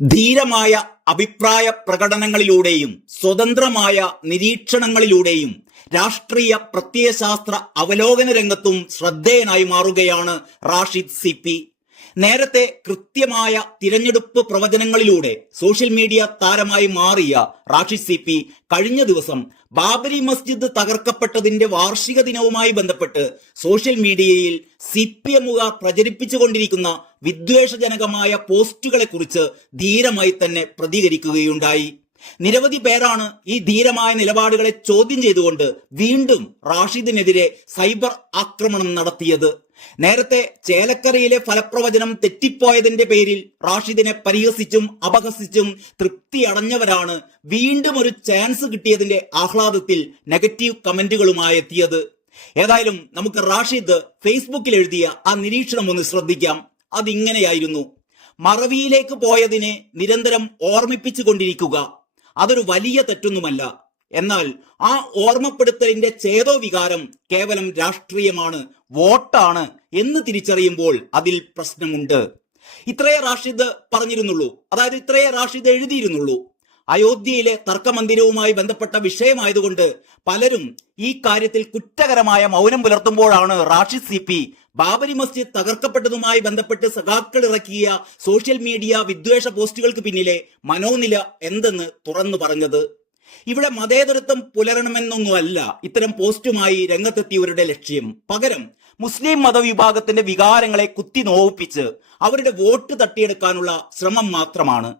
ധീരമായ അഭിപ്രായ പ്രകടനങ്ങളിലൂടെയും സ്വതന്ത്രമായ നിരീക്ഷണങ്ങളിലൂടെയും രാഷ്ട്രീയ പ്രത്യയശാസ്ത്ര അവലോകന രംഗത്തും ശ്രദ്ധേയനായി മാറുകയാണ് റാഷിദ് സിപി. നേരത്തെ കൃത്യമായ തിരഞ്ഞെടുപ്പ് പ്രവചനങ്ങളിലൂടെ സോഷ്യൽ മീഡിയ താരമായി മാറിയ റാഷിദ് സിപി കഴിഞ്ഞ ദിവസം ബാബരി മസ്ജിദ് തകർക്കപ്പെട്ടതിന്റെ വാർഷിക ദിനവുമായി ബന്ധപ്പെട്ട് സോഷ്യൽ മീഡിയയിൽ സിപിഎമ്മുകാർ പ്രചരിപ്പിച്ചുകൊണ്ടിരിക്കുന്ന വിദ്വേഷജനകമായ പോസ്റ്റുകളെ കുറിച്ച് ധീരമായി തന്നെ പ്രതികരിക്കുകയുണ്ടായി. നിരവധി പേരാണ് ഈ ധീരമായ നിലപാടുകളെ ചോദ്യം ചെയ്തുകൊണ്ട് വീണ്ടും റാഷിദിനെതിരെ സൈബർ ആക്രമണം നടത്തിയത്. നേരത്തെ ചേലക്കരയിലെ ഫലപ്രവചനം തെറ്റിപ്പോയതിന്റെ പേരിൽ റാഷിദിനെ പരിഹസിച്ചും അപഹസിച്ചും തൃപ്തി അടഞ്ഞവരാണ് വീണ്ടും ഒരു ചാൻസ് കിട്ടിയതിന്റെ ആഹ്ലാദത്തിൽ നെഗറ്റീവ് കമന്റുകളുമായി എത്തിയത്. ഏതായാലും നമുക്ക് റാഷിദ് ഫേസ്ബുക്കിൽ എഴുതിയ ആ നിരീക്ഷണം ഒന്ന് ശ്രദ്ധിക്കാം. അതിങ്ങനെയായിരുന്നു: മറവിയിലേക്ക് പോയതിനെ നിരന്തരം ഓർമ്മിപ്പിച്ചുകൊണ്ടിരിക്കുക അതൊരു വലിയ തെറ്റൊന്നുമല്ല. എന്നാൽ ആ ഓർമ്മപ്പെടുത്തലിന്റെ ചേതോവികാരം കേവലം രാഷ്ട്രീയമാണ്, വോട്ടാണ് എന്ന് തിരിച്ചറിയുമ്പോൾ അതിൽ പ്രശ്നമുണ്ട്. ഇത്രയേ റാഷിദ് പറഞ്ഞിരുന്നുള്ളൂ, അതായത് ഇത്രയേ റാഷിദ് എഴുതിയിരുന്നുള്ളൂ. അയോധ്യയിലെ തർക്കമന്ദിരവുമായി ബന്ധപ്പെട്ട വിഷയമായതുകൊണ്ട് പലരും ഈ കാര്യത്തിൽ കുറ്റകരമായ മൗനം പുലർത്തുമ്പോഴാണ് റാഷിദ് സിപി ബാബരി മസ്ജിദ് തകർക്കപ്പെട്ടതുമായി ബന്ധപ്പെട്ട് സഖാക്കൾ ഇറക്കിയ സോഷ്യൽ മീഡിയ വിദ്വേഷ പോസ്റ്റുകൾക്ക് പിന്നിലെ മനോനില എന്തെന്ന് തുറന്നു പറഞ്ഞത്. ഇവിടെ മതേതരത്വം പുലരണമെന്നൊന്നുമല്ല ഇത്തരം പോസ്റ്റുമായി രംഗത്തെത്തിയവരുടെ ലക്ഷ്യം. പകരം മുസ്ലിം മതവിഭാഗത്തിന്റെ വികാരങ്ങളെ കുത്തി നോവിപ്പിച്ച് അവരുടെ വോട്ട് തട്ടിയെടുക്കാനുള്ള ശ്രമം മാത്രമാണ്.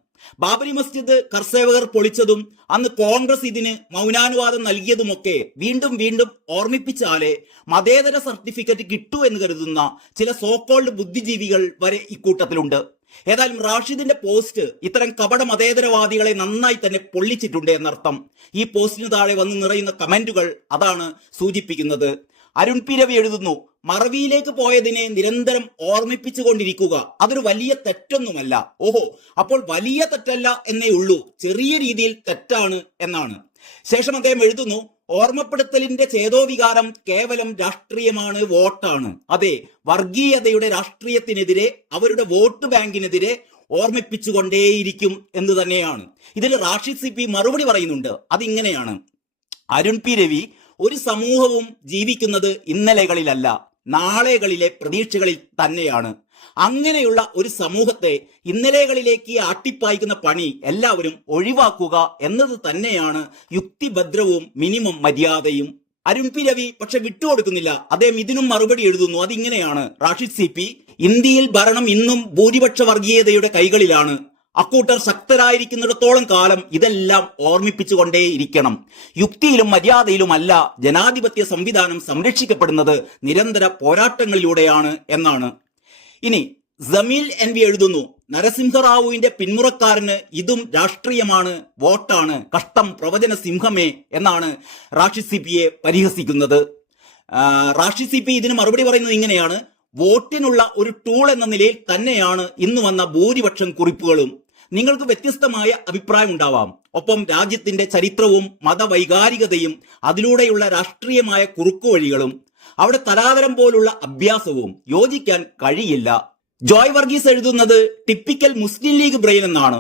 ബാബരി മസ്ജിദ് കർസേവകർ പൊളിച്ചതും അന്ന് കോൺഗ്രസ് ഇതിന് മൗനാനുവാദം നൽകിയതുമൊക്കെ വീണ്ടും വീണ്ടും ഓർമ്മിപ്പിച്ചാലേ മതേതര സർട്ടിഫിക്കറ്റ് കിട്ടൂ എന്ന് കരുതുന്ന ചില സോക്കോൾഡ് ബുദ്ധിജീവികൾ വരെ ഇക്കൂട്ടത്തിലുണ്ട്. ഏതായാലും റാഷിദിന്റെ പോസ്റ്റ് ഇത്തരം കപട മതേതരവാദികളെ നന്നായി തന്നെ പൊള്ളിച്ചിട്ടുണ്ട് എന്നർത്ഥം. ഈ പോസ്റ്റിന് താഴെ വന്ന് നിറയുന്ന കമന്റുകൾ അതാണ് സൂചിപ്പിക്കുന്നത്. അരുൺ പി രവി എഴുതുന്നു: മറവിയിലേക്ക് പോയതിനെ നിരന്തരം ഓർമ്മിപ്പിച്ചുകൊണ്ടിരിക്കുക അതൊരു വലിയ തെറ്റൊന്നുമല്ല. ഓഹോ, അപ്പോൾ വലിയ തെറ്റല്ല എന്നേ ഉള്ളൂ, ചെറിയ രീതിയിൽ തെറ്റാണ് എന്നാണ്. ശേഷം അദ്ദേഹം എഴുതുന്നു: ഓർമ്മപ്പെടുത്തലിന്റെ ചേതോവികാരം കേവലം രാഷ്ട്രീയമാണ്, വോട്ടാണ്. അതെ, വർഗീയതയുടെ രാഷ്ട്രീയത്തിനെതിരെ, അവരുടെ വോട്ട് ബാങ്കിനെതിരെ ഓർമ്മിപ്പിച്ചുകൊണ്ടേയിരിക്കും എന്ന് തന്നെയാണ്. ഇതിൽ റാഷിദ് സിപി മറുപടി പറയുന്നുണ്ട്. അതിങ്ങനെയാണ്: അരുൺ പി രവി, ഒരു സമൂഹവും ജീവിക്കുന്നത് ഇന്നലെകളിലല്ല, നാളെകളിലെ പ്രതീക്ഷകളിൽ തന്നെയാണ്. അങ്ങനെയുള്ള ഒരു സമൂഹത്തെ ഇന്നലെകളിലേക്ക് ആട്ടിപ്പായിക്കുന്ന പണി എല്ലാവരും ഒഴിവാക്കുക എന്നത് തന്നെയാണ് യുക്തിഭദ്രവും മിനിമം മര്യാദയും. അരുൺ പി രവി പക്ഷെ വിട്ടുകൊടുക്കുന്നില്ല. അദ്ദേഹം ഇതിനും മറുപടി എഴുതുന്നു. അതിങ്ങനെയാണ്: റാഷിദ് സിപി, ഇന്ത്യയിൽ ഭരണം ഇന്നും ഭൂരിപക്ഷ വർഗീയതയുടെ കൈകളിലാണ്. അക്കൂട്ടർ ശക്തരായിരിക്കുന്നിടത്തോളം കാലം ഇതെല്ലാം ഓർമ്മിപ്പിച്ചുകൊണ്ടേയിരിക്കണം. യുക്തിയിലും മര്യാദയിലുമല്ല ജനാധിപത്യ സംവിധാനം സംരക്ഷിക്കപ്പെടുന്നത്, നിരന്തര പോരാട്ടങ്ങളിലൂടെയാണ് എന്നാണ്. ഇനി ജമീൽ എൻ വി എഴുതുന്നു: നരസിംഹറാവുവിന്റെ പിന്മുറക്കാരന് ഇതും രാഷ്ട്രീയമാണ്, വോട്ടാണ്, കഷ്ടം പ്രവചന സിംഹമേ എന്നാണ് റാഷിദ് സിപിയെ പരിഹസിക്കുന്നത്. റാഷിദ് സിപി ഇതിന് മറുപടി പറയുന്നത് ഇങ്ങനെയാണ്: വോട്ടിനുള്ള ഒരു ടൂൾ എന്ന നിലയിൽ തന്നെയാണ് ഇന്ന് വന്ന ഭൂരിപക്ഷം കുറിപ്പുകളും. നിങ്ങൾക്ക് വ്യത്യസ്തമായ അഭിപ്രായം ഉണ്ടാവാം, ഒപ്പം രാജ്യത്തിന്റെ ചരിത്രവും മതവൈകാരികതയും അതിലൂടെയുള്ള രാഷ്ട്രീയമായ കുറുക്കുവഴികളും അവിടെ തരാതരം പോലുള്ള അഭ്യാസവും യോജിക്കാൻ കഴിയില്ല. ജോയ് വർഗീസ് എഴുതുന്നത് ടിപ്പിക്കൽ മുസ്ലിം ലീഗ് ബ്രെയിൻ എന്നാണ്.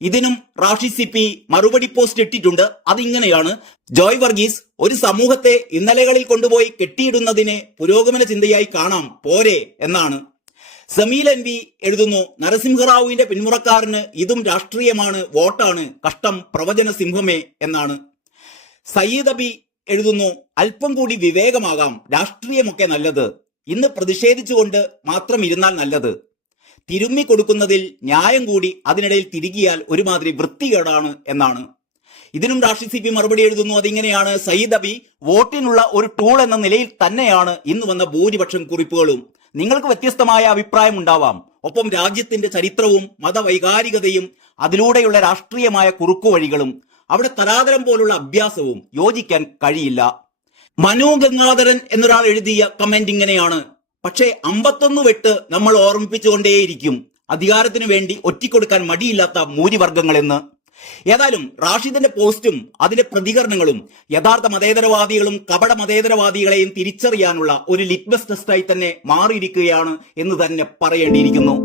ഇതിനും റാഷിദ് സിപി മറുപടി പോസ്റ്റ് ഇട്ടിട്ടുണ്ട്. അതിങ്ങനെയാണ്: ജോയ് വർഗീസ്, ഒരു സമൂഹത്തെ ഇന്നലകളിൽ കൊണ്ടുപോയി കെട്ടിയിടുന്നതിനെ പുരോഗമന ചിന്തയായി കാണാം പോരെ എന്നാണ്. സമീൽ എൻ വി എഴുതുന്നു: നരസിംഹറാവുവിന്റെ പിന്മുറക്കാരന് ഇതും രാഷ്ട്രീയമാണ്, വോട്ടാണ്, കഷ്ടം പ്രവചന സിംഹമേ എന്നാണ്. സയ്യിദ് അബി എഴുതുന്നു: അല്പം കൂടി വിവേകമാകാം, രാഷ്ട്രീയമൊക്കെ നല്ലത്, ഇന്ന് പ്രതിഷേധിച്ചുകൊണ്ട് മാത്രം ഇരുന്നാൽ നല്ലത്, തിരുമ്മി കൊടുക്കുന്നതിൽ ന്യായം കൂടി അതിനിടയിൽ തിരികിയാൽ ഒരുമാതിരി വൃത്തികേടാണ് എന്നാണ്. ഇതിനും റാഷിദ് സിപി മറുപടി എഴുതുന്നു. അതിങ്ങനെയാണ്: സയ്യിദ് അബി, വോട്ടിനുള്ള ഒരു ടൂൾ എന്ന നിലയിൽ തന്നെയാണ് ഇന്ന് വന്ന ഭൂരിപക്ഷം കുറിപ്പുകളും. നിങ്ങൾക്ക് വ്യത്യസ്തമായ അഭിപ്രായം ഉണ്ടാവാം, ഒപ്പം രാജ്യത്തിന്റെ ചരിത്രവും മതവൈകാരികതയും അതിലൂടെയുള്ള രാഷ്ട്രീയമായ കുറുക്കുവഴികളും അവിടെ തരാതരം പോലുള്ള അഭ്യാസവും യോജിക്കാൻ കഴിയില്ല. മനു ഗംഗാധരൻ എന്നൊരാൾ എഴുതിയ കമന്റ് ഇങ്ങനെയാണ്: പക്ഷേ 51 വെട്ട് നമ്മൾ ഓർമ്മിപ്പിച്ചുകൊണ്ടേയിരിക്കും, അധികാരത്തിന് വേണ്ടി ഒറ്റിക്കൊടുക്കാൻ മടിയില്ലാത്ത മൂരിവർഗങ്ങളെന്ന്. ഏതായാലും റാഷിദിന്റെ പോസ്റ്റും അതിന്റെ പ്രതികരണങ്ങളും യഥാർത്ഥ മതേതരവാദികളും കപട മതേതരവാദികളെയും തിരിച്ചറിയാനുള്ള ഒരു ലിറ്റ്മസ് ടെസ്റ്റായി തന്നെ മാറിയിരിക്കുകയാണ് എന്ന് തന്നെ പറയേണ്ടിയിരിക്കുന്നു.